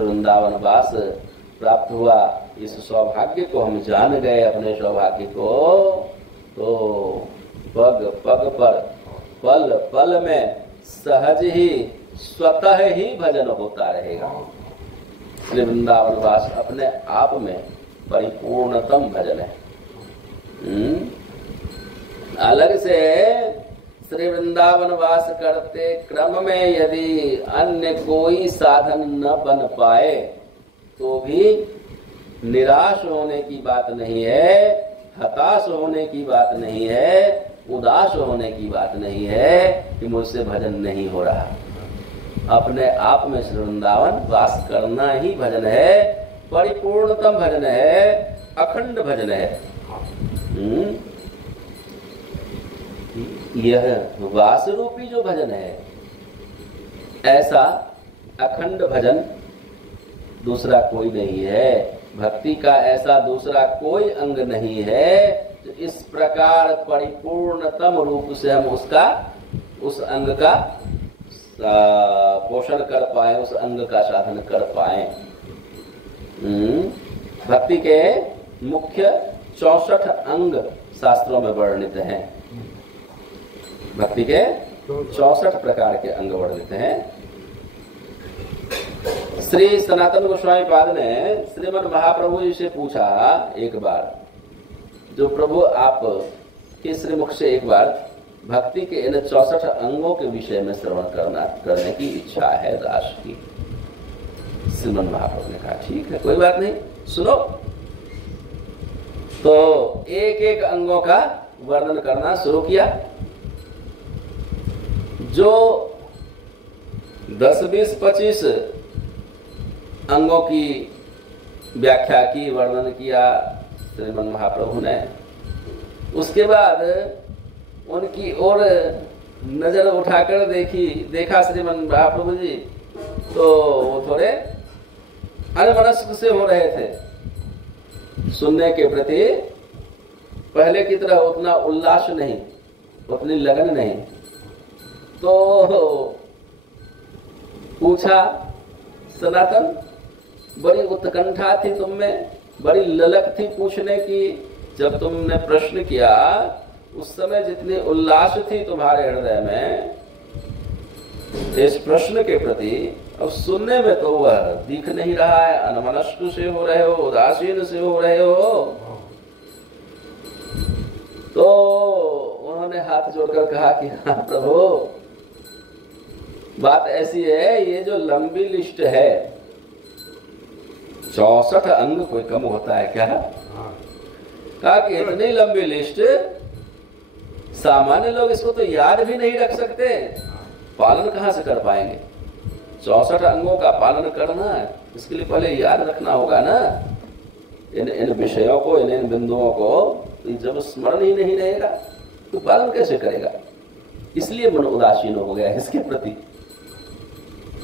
वृंदावन वास प्राप्त हुआ, इस सौभाग्य को हम जान गए, अपने सौभाग्य को, तो पग पग पर पल पल में सहज ही स्वतः ही भजन होता रहेगा। श्री वृंदावन वास अपने आप में परिपूर्णतम भजन है। अलग से श्री वृंदावन वास करते क्रम में यदि अन्य कोई साधन न बन पाए तो भी निराश होने की बात नहीं है, हताश होने की बात नहीं है, उदास होने की बात नहीं है कि मुझसे भजन नहीं हो रहा। अपने आप में श्री वृंदावन वास करना ही भजन है, परिपूर्णतम भजन है, अखंड भजन है। यह वास रूपी जो भजन है, ऐसा अखंड भजन दूसरा कोई नहीं है। भक्ति का ऐसा दूसरा कोई अंग नहीं है जो इस प्रकार परिपूर्णतम रूप से हम उस अंग का पोषण कर पाए, उस अंग का साधन कर पाए। भक्ति के मुख्य 64 अंग शास्त्रों में वर्णित हैं। भक्ति के 64 प्रकार के अंग वर्णित हैं। श्री सनातन गोस्वामी पाद ने श्रीमद् महाप्रभु जी से पूछा एक बार, जो प्रभु आप के श्रीमुख से एक बार भक्ति के इन 64 अंगों के विषय में श्रवण करने की इच्छा है दास की। श्रीमद् महाप्रभु ने कहा ठीक है, कोई बात नहीं, सुनो। तो एक एक अंगों का वर्णन करना शुरू किया। जो 10, 20, 25 अंगों की व्याख्या की, वर्णन किया श्रीमद् महाप्रभु ने, उसके बाद उनकी ओर नजर उठाकर देखा श्रीमद् महाप्रभु जी, तो वो थोड़े अन्यमनस्क से हो रहे थे। सुनने के प्रति पहले की तरह उतना उल्लास नहीं, उतनी लगन नहीं। तो पूछा, सनातन बड़ी उत्कंठा थी तुम में, बड़ी ललक थी पूछने की। जब तुमने प्रश्न किया उस समय जितनी उल्लास थी तुम्हारे हृदय में इस प्रश्न के प्रति, अब सुनने में तो वह दिख नहीं रहा है। अनमनस्क से हो रहे हो, उदासीन से हो रहे हो। तो उन्होंने हाथ जोड़कर कहा कि हाँ प्रभु, बात ऐसी है, ये जो लंबी लिस्ट है 64 अंग कोई कम होता है क्या? कहा कि इतनी लंबी लिस्ट सामान्य लोग इसको तो याद भी नहीं रख सकते, पालन कहां से कर पाएंगे? 64 अंगों का पालन करना है, इसके लिए पहले याद रखना होगा ना इन विषयों को, इन बिंदुओं को। जब स्मरण ही नहीं रहेगा तो पालन कैसे करेगा? इसलिए मन उदासीन हो गया इसके प्रति।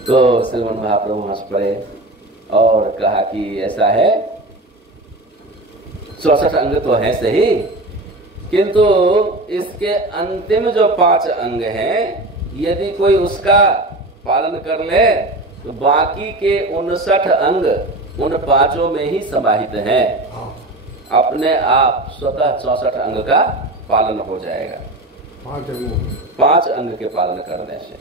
तो श्रीमद् महाप्रभु हंस पड़े और कहा कि ऐसा है, 64 अंग तो है सही, किंतु इसके अंतिम जो 5 अंग हैं, यदि कोई उसका पालन कर ले तो बाकी के 59 अंग उन 5 में ही समाहित हैं। अपने आप स्वतः 64 अंग का पालन हो जाएगा 5 अंग के पालन करने से।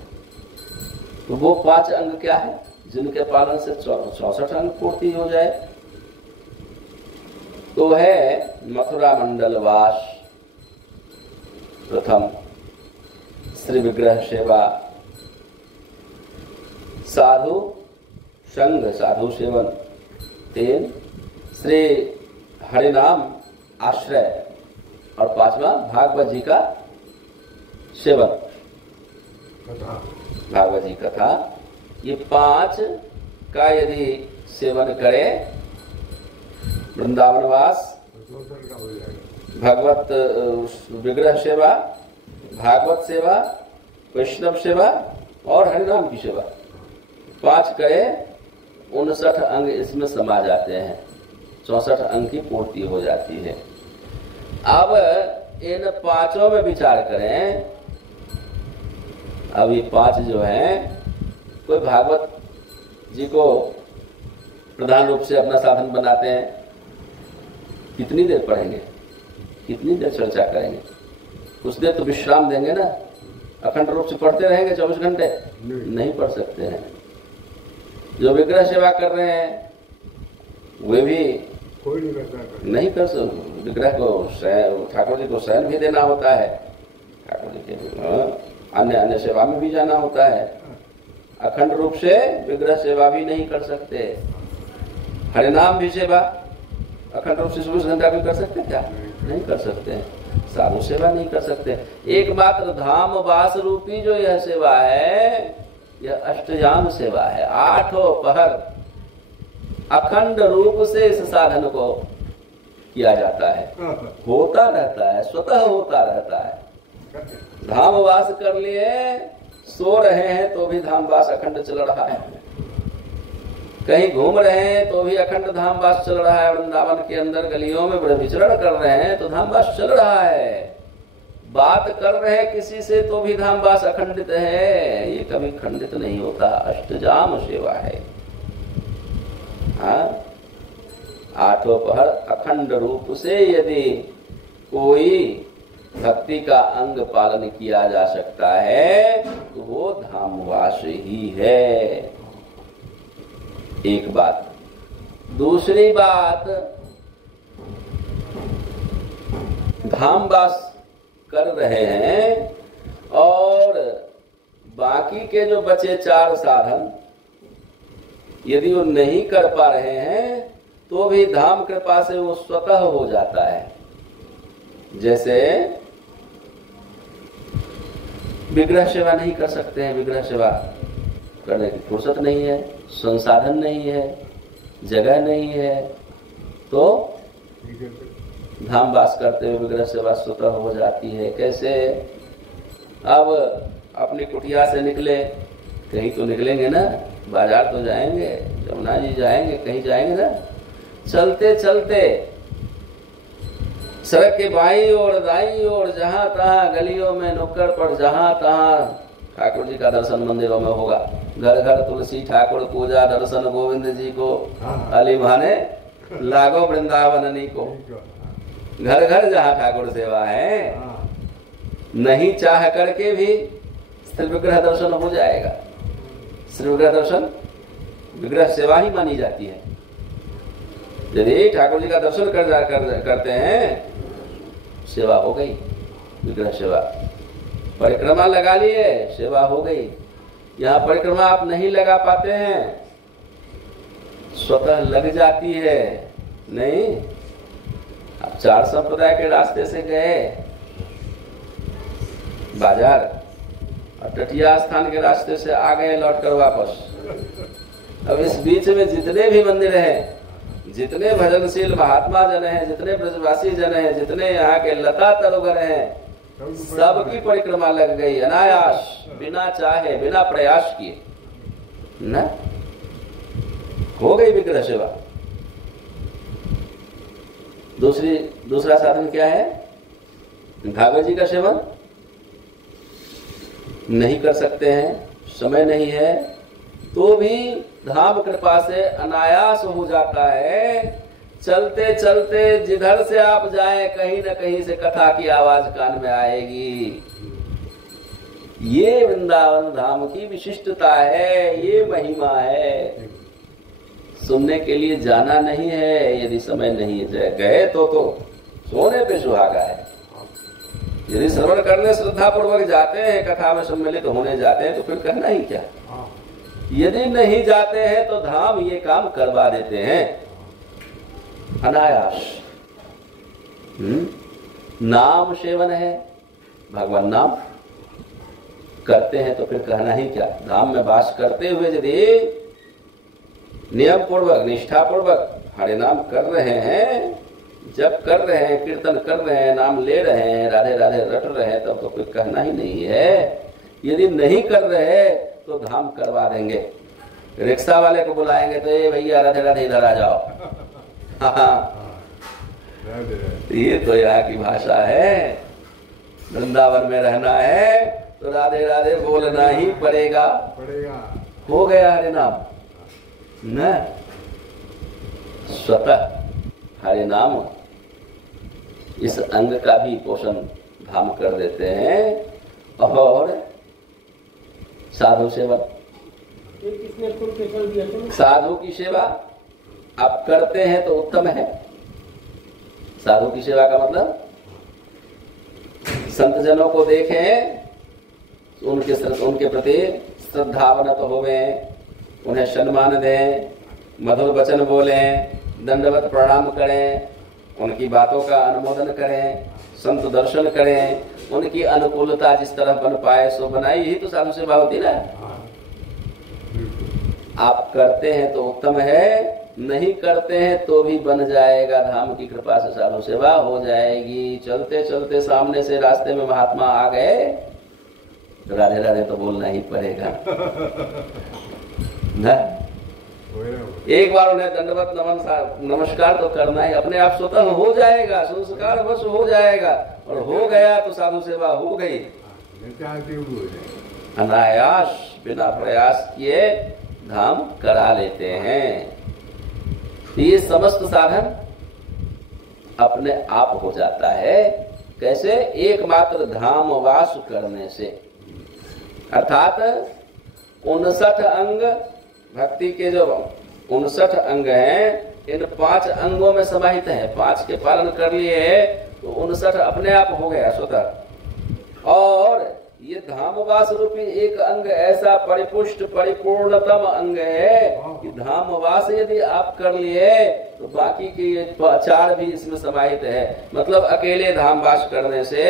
तो वो 5 अंग क्या है जिनके पालन से 64 अंग पूर्ति हो जाए? तो है मथुरा मंडल वास, प्रथम श्री विग्रह सेवा, साधु संग साधु सेवन, 3 श्री हरिनाम आश्रय, और 5वां भागवत जी का सेवन, भागवत जी कथा। ये 5 का यदि सेवन करे, वृंदावनवास, भगवत विग्रह सेवा, भागवत सेवा, वैष्णव सेवा और हरिनाम की सेवा, 5 करे, 59 अंग इसमें समा जाते हैं, 64 अंग की पूर्ति हो जाती है। अब इन 5 में विचार करें। अब ये 5 जो हैं, कोई भागवत जी को प्रधान रूप से अपना साधन बनाते हैं, कितनी देर पढ़ेंगे, कितनी देर चर्चा करेंगे? कुछ देर तो विश्राम देंगे ना। अखंड रूप से पढ़ते रहेंगे 24 घंटे? नहीं पढ़ सकते हैं। जो विग्रह सेवा कर रहे हैं वे भी कोई नहीं करता, नहीं कर सकते। विग्रह को ठाकुर जी को शयन भी देना होता है, ठाकुर जी के अन्य अन्य सेवा में भी जाना होता है। अखंड रूप से विग्रह सेवा भी नहीं कर सकते। हरिनाम भी सेवा अखंड रूप से 24 घंटा भी कर सकते क्या? नहीं कर सकते। साधु सेवा नहीं कर सकते। एकमात्र धाम वास रूपी जो यह सेवा है, यह अष्टयाम सेवा है। 8 पहर अखंड रूप से इस साधन को किया जाता है, होता रहता है, स्वतः होता रहता है। धाम वास कर लिए, सो रहे हैं तो भी धाम वास अखंड चल रहा है, कहीं घूम रहे हैं तो भी अखंड धाम वास चल रहा है, वृंदावन के अंदर गलियों में विचरण कर रहे हैं तो धाम वास चल रहा है, बात कर रहे हैं किसी से तो भी धाम वास अखंडित है, ये कभी खंडित नहीं होता। अष्टजाम सेवा है। हाँ, 8 पहर अखंड रूप से यदि कोई भक्ति का अंग पालन किया जा सकता है तो वो धामवास ही है। एक बात। दूसरी बात, धामवास कर रहे हैं और बाकी के जो बचे 4 साधन यदि वो नहीं कर पा रहे हैं तो भी धाम कृपा से वो स्वतः हो जाता है। जैसे विग्रह सेवा नहीं कर सकते हैं, विग्रह सेवा करने की फुर्सत नहीं है, संसाधन नहीं है, जगह नहीं है, तो धाम वास करते हुए विग्रह सेवा स्वतः हो जाती है। कैसे? अब अपनी कुटिया से निकले, कहीं तो निकलेंगे ना, बाजार तो जाएंगे, जमुना जी जाएंगे, कहीं जाएंगे ना, चलते चलते सड़क के बाईं और दाईं और जहां तहां गलियों में नुक्कड़ पर जहां तहां ठाकुर जी का दर्शन मंदिरों में होगा। घर घर तुलसी ठाकुर पूजा, दर्शन गोविंद जी को, अली माने लागो वृंदावननी को। घर घर जहां ठाकुर सेवा है, नहीं चाह करके भी स्थिर विग्रह दर्शन हो जाएगा। स्थिर विग्रह दर्शन विग्रह सेवा ही मानी जाती है। यदि ठाकुर जी का दर्शन करते हैं, सेवा हो गई, विग्रह सेवा। परिक्रमा लगा लिए, सेवा हो गई। यहाँ परिक्रमा आप नहीं लगा पाते हैं, स्वतः लग जाती है। नहीं, आप 4 संप्रदाय के रास्ते से गए बाजार और टटिया स्थान के रास्ते से आ गए लौट कर वापस। अब इस बीच में जितने भी मंदिर हैं, जितने भजनशील महात्मा जन हैं, जितने ब्रजवासी जन हैं, जितने यहाँ के लता तरुगर हैं, सबकी परिक्रमा लग गई अनायास, बिना चाहे, बिना प्रयास किए न, हो गई विग्रह सेवा। दूसरा साधन क्या है? भागवत जी का सेवन नहीं कर सकते हैं, समय नहीं है, तो भी धाम कृपा से अनायास हो जाता है। चलते चलते जिधर से आप जाएं, कहीं न कहीं से कथा की आवाज कान में आएगी। ये वृंदावन धाम की विशिष्टता है, ये महिमा है। सुनने के लिए जाना नहीं है, यदि समय नहीं है, गए तो सोने पे सुहागा है। यदि श्रवण करने श्रद्धा पूर्वक जाते हैं, कथा में सम्मिलित होने जाते हैं, तो फिर कहना ही क्या। यदि नहीं जाते हैं तो धाम ये काम करवा देते हैं अनायास। नाम सेवन है, भगवान नाम करते हैं तो फिर कहना ही क्या। धाम में वास करते हुए यदि नियम पूर्वक, निष्ठा पूर्वक हरे नाम कर रहे हैं, जब कर रहे हैं, कीर्तन कर रहे हैं, नाम ले रहे हैं, राधे राधे रट रहे हैं, तब तो फिर कहना ही नहीं है। यदि नहीं कर रहे तो धाम करवा देंगे। रिक्शा वाले को बुलाएंगे तो ये भैया राधे राधे इधर आ जाओ। हाँ, ये तो यहाँ की भाषा है। वृंदावन में रहना है तो राधे राधे बोलना ही पड़ेगा। हो गया हरे नाम न। स्वतः हरि नाम इस अंग का भी पोषण धाम कर देते हैं। और साधु सेवा, साधु की सेवा आप करते हैं तो उत्तम है। साधु की सेवा का मतलब संत जनों को देखें, उनके प्रति श्रद्धावनत होवें, उन्हें सम्मान दें, मधुर वचन बोलें, दंडवत प्रणाम करें, उनकी बातों का अनुमोदन करें, संत दर्शन करें, उनकी अनुकूलता जिस तरह बन पाए सो बनाई, यही तो साधु सेवा होती ना। आप करते हैं तो उत्तम है, नहीं करते हैं तो भी बन जाएगा, धाम की कृपा से साधु सेवा हो जाएगी। चलते चलते सामने से रास्ते में महात्मा आ गए, राधे राधे तो बोलना ही पड़ेगा ना। एक बार उन्हें दंडवत नमस्कार तो करना ही, अपने आप स्वतः हो जाएगा, संस्कार बस हो जाएगा, और हो गया तो साधु सेवा हो गई। अनायास बिना प्रयास किए धाम करा लेते हैं। ये समस्त साधन अपने आप हो जाता है। कैसे? एकमात्र धाम वास करने से। अर्थात 59 अंग, भक्ति के जो 59 अंग हैं, इन 5 अंगों में समाहित हैं। 5 के पालन कर लिए तो 59 अपने आप हो गया स्वतः। और ये धामवास रूपी एक अंग ऐसा परिपुष्ट परिपूर्णतम अंग है कि धामवास यदि आप कर लिए तो बाकी के 4 भी इसमें समाहित है। मतलब अकेले धामवास करने से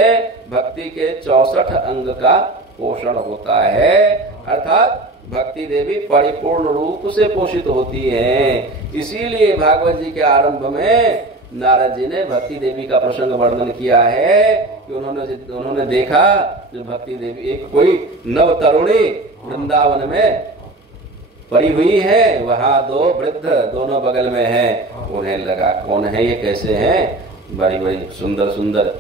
भक्ति के 64 अंग का पोषण होता है। अर्थात भक्ति देवी परिपूर्ण रूप से पोषित होती है। इसीलिए भागवत जी के आरंभ में नारद जी ने भक्ति देवी का प्रसंग वर्णन किया है कि उन्होंने देखा जो भक्ति देवी एक कोई नव तरुणी वृंदावन में पड़ी हुई है, वहां 2 वृद्ध दोनों बगल में हैं। उन्हें लगा कौन है ये, कैसे हैं? बड़ी बड़ी सुंदर सुंदर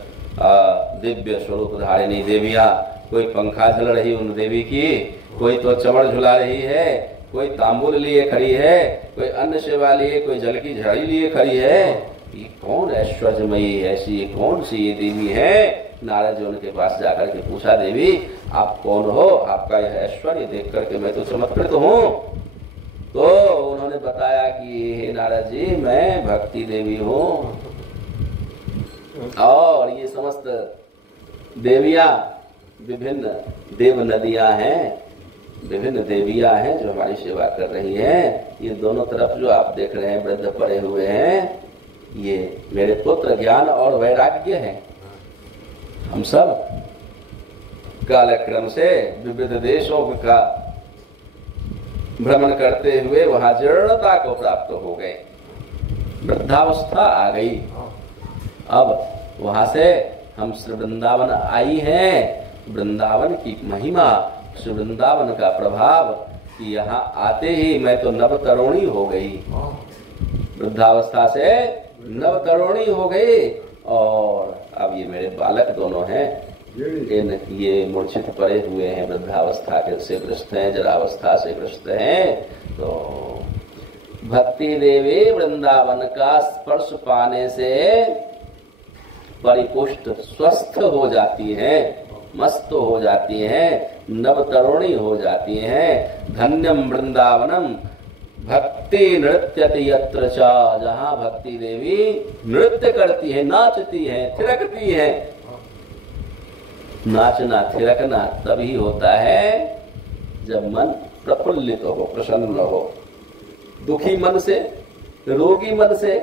दिव्य स्वरूप धारिणी देवियां। कोई पंखा झल रही उन देवी की, कोई तो चमड़ झुला रही है, कोई तांबुल लिए खड़ी है, कोई अन्न सेवा लिए, कोई जल की झाड़ी लिए खड़ी है। ये कौन ऐश्वर्यमयी ऐसी कौन सी ये देवी है? नारद जी उनके पास जाकर के पूछा, देवी आप कौन हो? आपका यह ऐश्वर्य देख करके मैं तो चमत्कृत हूँ। तो उन्होंने बताया कि हे नारद जी, मैं भक्ति देवी हूँ, और ये समस्त देवियां विभिन्न देव नदियां हैं, विभिन्न देवियां हैं जो हमारी सेवा कर रही हैं। ये दोनों तरफ जो आप देख रहे हैं वृद्ध पड़े हुए हैं, ये मेरे पुत्र ज्ञान और वैराग्य है। हम सब कालक्रम से विविध देशों का भ्रमण करते हुए वहां जीर्णता को प्राप्त हो गए, वृद्धावस्था आ गई। अब वहां से हम श्री वृंदावन आई हैं। वृंदावन की महिमा, श्री वृंदावन का प्रभाव कि यहाँ आते ही मैं तो नव तरुणी हो गई, वृद्धावस्था से नव तरुणी हो गई। और अब ये मेरे बालक दोनों हैं, ये मूर्छित पड़े हुए हैं, वृद्धावस्था से ग्रस्त हैं, जरावस्था से ग्रस्त हैं। तो भक्ति देवी वृंदावन का स्पर्श पाने से परिपुष्ट स्वस्थ हो जाती हैं, मस्त हो जाती हैं, नव तरुणी हो जाती हैं। धन्यम वृंदावनम भक्ति नृत्यति यत्र च, जहाँ भक्ति देवी नृत्य करती है, नाचती है, थिरकती है। नाचना थिरकना तभी होता है जब मन प्रफुल्लित हो, प्रसन्न हो। दुखी मन से, रोगी मन से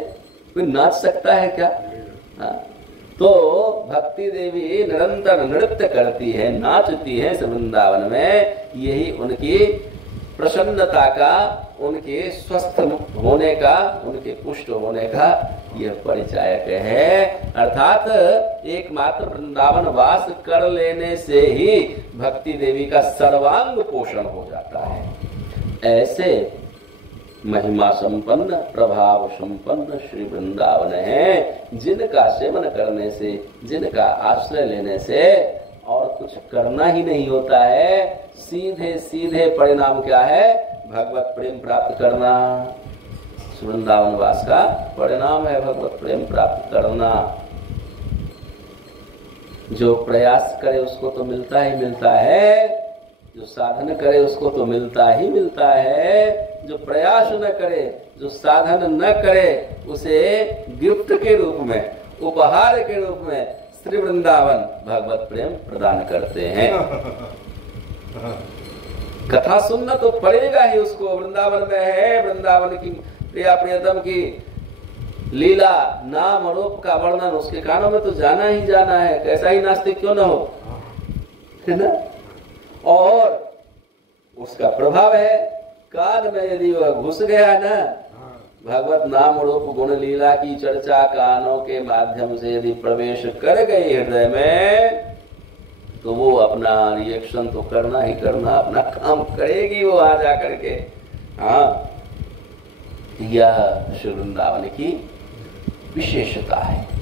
कोई नाच सकता है क्या? हाँ। तो भक्ति देवी निरंतर नृत्य करती है, नाचती है वृंदावन में। यही उनकी प्रसन्नता का, उनके स्वस्थ होने का, उनके पुष्ट होने का यह परिचायक है। अर्थात एकमात्र वृंदावन वास कर लेने से ही भक्ति देवी का सर्वांग पोषण हो जाता है। ऐसे महिमा संपन्न, प्रभाव संपन्न श्री वृंदावन है, जिनका सेवन करने से, जिनका आश्रय लेने से और कुछ करना ही नहीं होता है। सीधे सीधे परिणाम क्या है? भगवत प्रेम प्राप्त करना, उस वृंदावन वास का परिणाम है भगवत प्रेम प्राप्त करना। जो प्रयास करे उसको तो मिलता ही मिलता है, जो साधन करे उसको तो मिलता ही मिलता है, जो प्रयास न करे, जो साधन न करे, उसे गिफ्ट के रूप में, उपहार के रूप में श्री वृंदावन भगवत प्रेम प्रदान करते हैं। कथा सुनना तो पड़ेगा ही उसको। वृंदावन में है, वृंदावन की प्रिया प्रियतम की लीला नाम रूप का वर्णन उसके कानों में तो जाना ही जाना है, कैसा ही नास्तिक क्यों ना हो, है ना। और उसका प्रभाव है कान में यदि वह घुस गया ना, भगवत नाम रूप गुण लीला की चर्चा कानों के माध्यम से यदि प्रवेश कर गई हृदय में, तो वो अपना रिएक्शन तो करना ही करना, अपना काम करेगी वो आ जा करके। हाँ, यह श्री वृंदावन की विशेषता है।